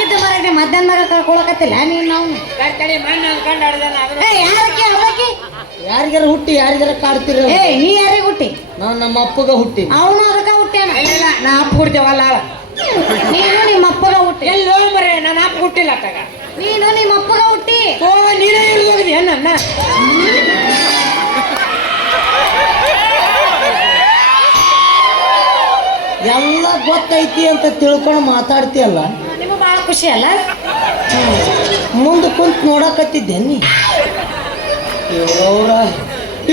ಇದ್ದ ಮರಗೆ ಮಧ್ಯಾಹ್ನ ಕಳ್ಕೊಳಕತ್ತಿಲ್ಲ ನೀನು ನಾವು ಯಾರಕ್ಕೆ ಅವಕ್ಕೆ ಯಾರಿಗಾರ ಹುಟ್ಟಿ ಯಾರಿಗಾರ ಕಾಡ್ತಿರ ನೀ ಯಾರಿಗೆ ಹುಟ್ಟಿ ನಾವ್ ನಮ್ಮ ಅಪ್ಪಗ ಹುಟ್ಟಿ ಅವನು ಅದಕ್ಕ ಹುಟ್ಟ್ಯಾನ ನಾ ಅಪ್ಪ ಹುಡ್ತೇವಲ್ಲ ನೀನು ನಿಮ್ಮ ಅಪ್ಪಗ ಹುಟ್ಟಿ ಎಲ್ಲೋ ಮರೆ ನನ್ನ ಅಪ್ಪ ಹುಟ್ಟಿಲ್ಲ ಅತ್ತಾಗ ನೀನು ನಿಮ್ಮ ಅಪ್ಪಗ ಹುಟ್ಟಿ ನೀನೇ ಹೋಗಿದ್ಯ ನನ್ನ ಎಲ್ಲ ಗೊತ್ತೈತಿ ಅಂತ ತಿಳ್ಕೊಂಡು ಮಾತಾಡ್ತೀಯಲ್ಲ ನಿಮಗೆ ಭಾಳ ಖುಷಿ ಅಲ್ಲ ಮುಂದೆ ಕುಂತ್ ನೋಡಕತ್ತಿದ್ದೆ ನೀ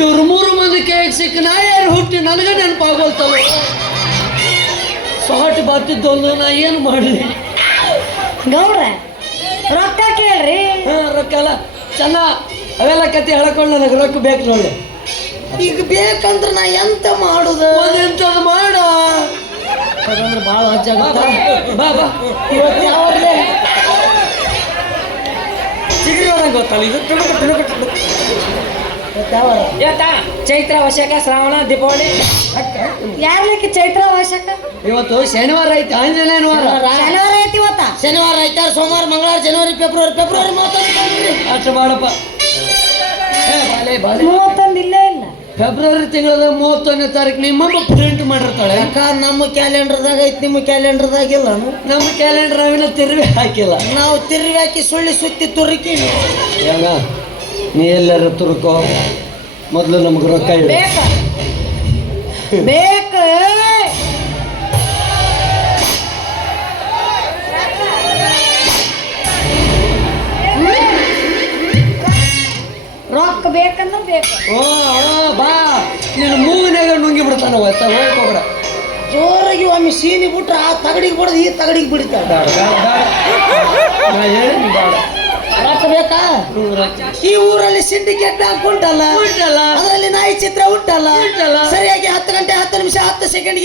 ಇವ್ರು ಮೂರು ಮಂದಿ ಕೈಗೆ ಸಿಕ್ಕ ನಾ ಯಾರು ಹುಟ್ಟಿ ನನಗೆ ನೆನಪಾಗೋಲ್ತವ ಸಾಟ್ ಬರ್ತಿದ್ದೊಂದು ನಾ ಏನು ಮಾಡಲಿ ಗೌಡ್ರ ರೊಕ್ಕ ಕೇಳ್ರಿ ರೊಕ್ಕ ಎಲ್ಲ ಚೆನ್ನ ಅವೆಲ್ಲ ಕತೆ ಹೇಳ್ಕೊಂಡು ನನಗೆ ರೊಕ್ಕ ಬೇಕು ನೋಡಿ ಈಗ ಬೇಕಂದ್ರೆ ನಾ ಎಂತ ಮಾಡುದು ಎಂತದು ಮಾಡ ಅದಂದ್ರೆ ಭಾಳ ಹಚ್ಚಾಗತ್ತ ಬಾ ಬಾ ಇವತ್ತು ಯಾವಾಗಲೇ ಚಿಗ್ರಿ ಗೊತ್ತಲ್ಲ ಇದು ಇವತ್ತಾ ಚೈತ್ರ ವಶಕ ಶ್ರಾವಣ ದೀಪಾವಳಿ ಯಾರ್ಲಿಕ್ಕೆ ಚೈತ್ರ ವಶಕ ಇವತ್ತು ಶನಿವಾರ ಐತಿ ಆಂಜನೇಯನವಾರ ಶನಿವಾರ ಐತಿ ಇವತ್ತ ಶನಿವಾರ ಐತಾರ ಸೋಮವಾರ ಮಂಗಳವಾರ ಜನವರಿ ಫೆಬ್ರವರಿ ಅಷ್ಟು ಮಾಡಪ್ಪ ಮೂವತ್ತೊಂದು ಇಲ್ಲೇ ಇಲ್ಲ ಫೆಬ್ರವರಿ ತಿಂಗಳ 31ನೇ ತಾರೀಕು ನಿಮ್ಮಮ್ಮ ಪ್ರಿಂಟ್ ಮಾಡಿರ್ತಾಳೆ ಯಾಕ ನಮ್ಮ ಕ್ಯಾಲೆಂಡರ್ದಾಗ ಐತಿ ನಿಮ್ಮ ಕ್ಯಾಲೆಂಡರ್ದಾಗ ಇಲ್ಲ ನಮ್ಮ ಕ್ಯಾಲೆಂಡರ್ ಅವಿನ ತಿರುವಿ ಹಾಕಿಲ್ಲ ನಾವು ತಿರುವಿ ಹಾಕಿ ಸುಳ್ಳಿ ಸುತ್ತಿ ತುರುಕಿ ಹೆಂಗ ನೀ ಎಲ್ಲರೂ ತುರುಕೋ ಮೊದಲು ನಮ್ಗೆ ರೊಕ್ಕ ಇಲ್ಲ ಬೇಕು ರೊಕ್ಕ ಬೇಕಂದ್ರೆ ಬೇಕು ಬಾ ನೀನು ಮೂಗಿನಾಗ ನುಂಗಿ ಬಿಡ್ತಾನ ಹೋಗ್ಬೇಡ ಜೋರಾಗಿ ಒಮ್ಮೆ ಸೀನಿ ಬಿಟ್ರೆ ಆ ತಗಡಿಗೆ ಬಿಡೋದು ಈ ತಗಡಿಗೆ ಬಿಡ್ತಾಳೆ ರೊಕ್ಕ ಬೇಕಾ ಈ ಊರಲ್ಲಿ ಸಿಂಡಿಕೇಟ್ ಬ್ಯಾಂಕ್ ಉಂಟಲ್ಲ ಅದರಲ್ಲಿ ನಾಯಿ ಚಿತ್ರ ಉಂಟಲ್ಲ ಸರಿಯಾಗಿ 10 ಗಂಟೆ 10 ನಿಮಿಷ 10 ಸೆಕೆಂಡ್ಗೆ